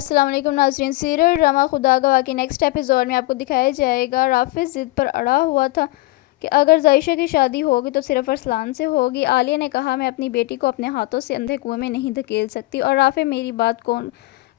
السلام علیکم ناظرین، سیریل ڈرامہ خدا گواہ کے نیکسٹ ایپیسوڈ میں آپ کو دکھایا جائے گا رافع ضد پر اڑا ہوا تھا کہ اگر ظائشہ کی شادی ہوگی تو صرف ارسلان سے ہوگی۔ عالیہ نے کہا میں اپنی بیٹی کو اپنے ہاتھوں سے اندھے کنویں میں نہیں دھکیل سکتی، اور رافع میری بات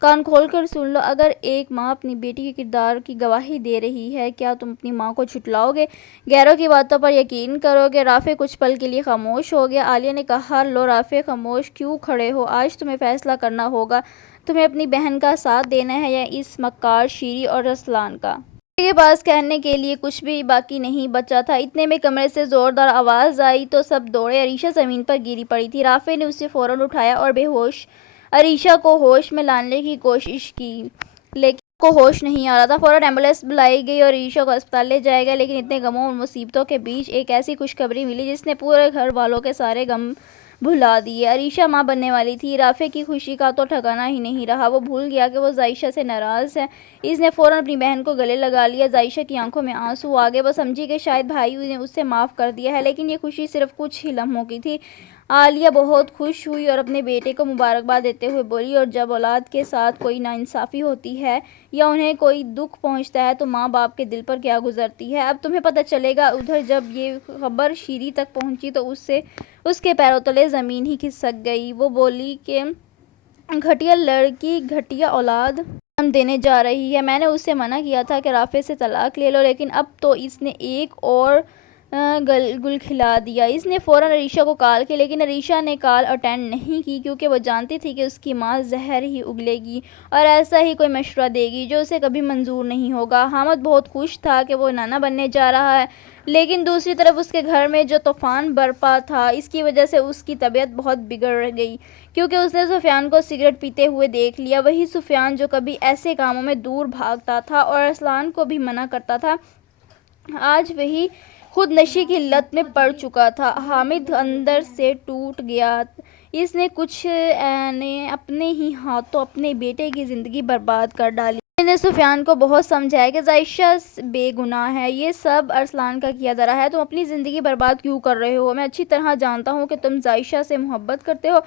کان کھول کر سن لو، اگر ایک ماں اپنی بیٹی کے کردار کی گواہی دے رہی ہے، کیا تم اپنی ماں کو جھٹلاؤ گے؟ غیروں کی باتوں پر یقین کرو گے؟ رافع کچھ پل کے لیے خاموش ہو گیا۔ عالیہ نے کہا لو رافع، خاموش کیوں کھڑے ہو؟ آج تمہیں فیصلہ کرنا ہوگا، تمہیں اپنی بہن کا ساتھ دینا ہے یا اس مکار شیری اور ارسلان کا؟ رافع کے پاس کہنے کے لیے کچھ بھی باقی نہیں بچا تھا، اتنے میں کمرے سے زوردار آواز آئی تو سب دوڑے۔ عریشہ زمین پر گری پڑی تھی۔ رافع نے اسے فوراً اٹھایا اور بے ہوش عریشہ کو ہوش میں لانے کی کوشش کی، لیکن اس کو ہوش نہیں آ رہا تھا۔ فوراً ایمبولینس بلائی گئی اور عریشہ کو ہسپتال لے جایا گیا، لیکن اتنے غموں اور مصیبتوں کے بیچ ایک ایسی خوشخبری ملی جس نے پورے گھر والوں کے سارے غم بھلا دیے۔ عریشہ ماں بننے والی تھی۔ رافع کی خوشی کا تو ٹھکانہ ہی نہیں رہا، وہ بھول گیا کہ وہ ظائشہ سے ناراض ہے۔ اس نے فوراً اپنی بہن کو گلے لگا لیا۔ ظائشہ کی آنکھوں میں آنسو آ گئے، وہ سمجھی کہ شاید بھائی نے اسے معاف کر دیا ہے، لیکن یہ خوشی صرف کچھ ہی لمحوں کی تھی۔ عالیہ بہت خوش ہوئی اور اپنے بیٹے کو مبارکباد دیتے ہوئے بولی، اور جب اولاد کے ساتھ کوئی ناانصافی ہوتی ہے یا انہیں کوئی دکھ پہنچتا ہے تو ماں باپ کے دل پر کیا گزرتی ہے، اب تمہیں پتہ چلے گا۔ ادھر جب یہ خبر شیری تک پہنچی تو اس کے پیروں تلے زمین ہی کھسک گئی۔ وہ بولی کہ گھٹیا لڑکی گھٹیا اولاد جنم دینے جا رہی ہے۔ میں نے اسے منع کیا تھا کہ رافع سے طلاق لے لو، لیکن اب تو اس نے ایک اور گل کھلا دیا۔ اس نے فوراً عریشہ کو کال کی، لیکن عریشہ نے کال اٹینڈ نہیں کی، کیونکہ وہ جانتی تھی کہ اس کی ماں زہر ہی اگلے گی اور ایسا ہی کوئی مشورہ دے گی جو اسے کبھی منظور نہیں ہوگا۔ حامد بہت خوش تھا کہ وہ نانا بننے جا رہا ہے، لیکن دوسری طرف اس کے گھر میں جو طوفان برپا تھا، اس کی وجہ سے اس کی طبیعت بہت بگڑ گئی، کیونکہ اس نے سفیان کو سگریٹ پیتے ہوئے دیکھ لیا۔ وہی سفیان جو کبھی ایسے کاموں میں دور بھاگتا تھا اور ارسلان کو بھی منع کرتا تھا، آج وہی خود نشی کی لت میں پڑ چکا تھا۔ حامد اندر سے ٹوٹ گیا۔ اس نے اپنے ہی ہاتھوں اپنے بیٹے کی زندگی برباد کر ڈالی۔ حامد نے سفیان کو بہت سمجھایا کہ ظائشہ بے گناہ ہے، یہ سب ارسلان کا کیا دھرا ہے، تم اپنی زندگی برباد کیوں کر رہے ہو؟ میں اچھی طرح جانتا ہوں کہ تم ظائشہ سے محبت کرتے ہو،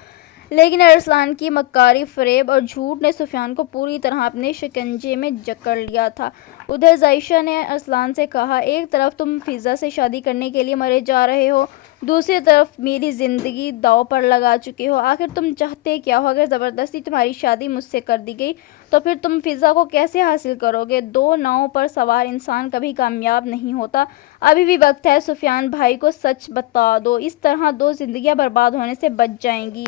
لیکن ارسلان کی مکاری، فریب اور جھوٹ نے سفیان کو پوری طرح اپنے شکنجے میں جکڑ لیا تھا۔ ادھر ظائشہ نے ارسلان سے کہا، ایک طرف تم فضا سے شادی کرنے کے لیے مرے جا رہے ہو، دوسری طرف میری زندگی داؤ پر لگا چکے ہو، آخر تم چاہتے کیا ہو؟ اگر زبردستی تمہاری شادی مجھ سے کر دی گئی تو پھر تم فضا کو کیسے حاصل کرو گے؟ دو ناؤں پر سوار انسان کبھی کامیاب نہیں ہوتا۔ ابھی بھی وقت ہے، سفیان بھائی کو سچ بتا دو، اس طرح دو زندگیاں برباد ہونے سے بچ جائیں گی۔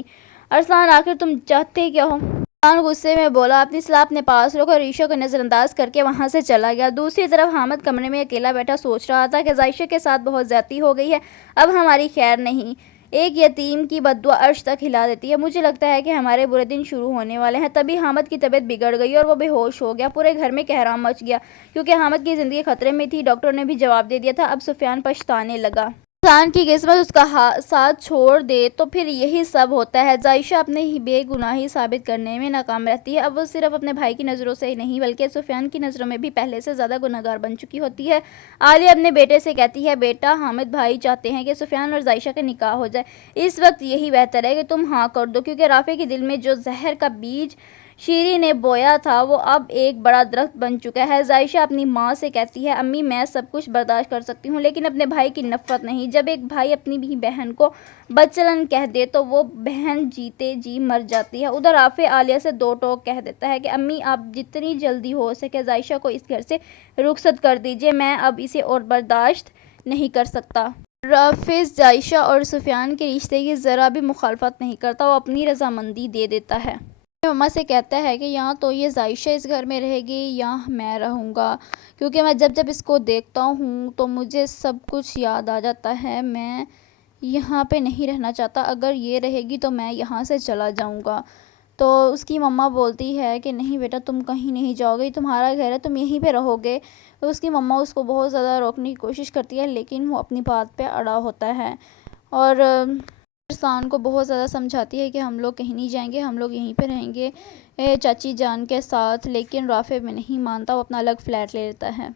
ارسلان آخر تم چاہتے کیا ہو؟ ارسلان غصے میں بولا۔ اپنی سلاح اپنے پاس رکھ اور عریشہ کو نظر انداز کر کے وہاں سے چلا گیا۔ دوسری طرف حامد کمرے میں اکیلا بیٹھا سوچ رہا تھا کہ ظائشہ کے ساتھ بہت زیادتی ہو گئی ہے، اب ہماری خیر نہیں، ایک یتیم کی بد دعا عرش تک ہلا دیتی ہے، مجھے لگتا ہے کہ ہمارے برے دن شروع ہونے والے ہیں۔ تبھی حامد کی طبیعت بگڑ گئی اور وہ بے ہوش ہو گیا۔ پورے گھر میں کہرام مچ گیا، کیونکہ حامد کی زندگی خطرے میں تھی۔ ڈاکٹر نے بھی جواب دے دیا تھا۔ اب سفیان پچھتانے لگا۔ انسان کی قسمت اس کا ساتھ چھوڑ دے تو پھر یہی سب ہوتا ہے۔ ظائشہ اپنی بے گناہی ثابت کرنے میں ناکام رہتی ہے۔ اب وہ صرف اپنے بھائی کی نظروں سے ہی نہیں بلکہ سفیان کی نظروں میں بھی پہلے سے زیادہ گنہگار بن چکی ہوتی ہے۔ عالیہ اپنے بیٹے سے کہتی ہے، بیٹا، حامد بھائی چاہتے ہیں کہ سفیان اور ظائشہ کا نکاح ہو جائے، اس وقت یہی بہتر ہے کہ تم ہاں کر دو، کیونکہ رافع کے دل میں جو زہر کا بیج شیری نے بویا تھا وہ اب ایک بڑا درخت بن چکا ہے۔ ظائشہ اپنی ماں سے کہتی ہے، امی میں سب کچھ برداشت کر سکتی ہوں، لیکن اپنے بھائی کی نفرت نہیں۔ جب ایک بھائی اپنی ہی بہن کو بدچلن کہہ دے تو وہ بہن جیتے جی مر جاتی ہے۔ ادھر رافع عالیہ سے دو ٹوک کہہ دیتا ہے کہ امی آپ جتنی جلدی ہو سکے ظائشہ کو اس گھر سے رخصت کر دیجیے، میں اب اسے اور برداشت نہیں کر سکتا۔ رافع ظائشہ اور سفیان کے رشتے کی ذرا بھی مخالفت نہیں کرتا، وہ اپنی رضامندی دے دیتا ہے۔ مما سے کہتا ہے کہ یا تو یہ ظائشہ اس گھر میں رہے گی یا میں رہوں گا، کیونکہ میں جب اس کو دیکھتا ہوں تو مجھے سب کچھ یاد آ جاتا ہے، میں یہاں پہ نہیں رہنا چاہتا، اگر یہ رہے گی تو میں یہاں سے چلا جاؤں گا۔ تو اس کی مما بولتی ہے کہ نہیں بیٹا، تم کہیں نہیں جاؤ گے، تمہارا گھر ہے، تم یہیں پہ رہو گے۔ اس کی مما اس کو بہت زیادہ روکنے کی کوشش کرتی ہے، لیکن وہ اپنی بات پہ اڑا ہوتا ہے اور ارسلان کو بہت زیادہ سمجھاتی ہے کہ ہم لوگ کہیں نہیں جائیں گے، ہم لوگ یہیں پہ رہیں گے چاچی جان کے ساتھ، لیکن رافع میں نہیں مانتا، وہ اپنا الگ فلیٹ لے لیتا ہے۔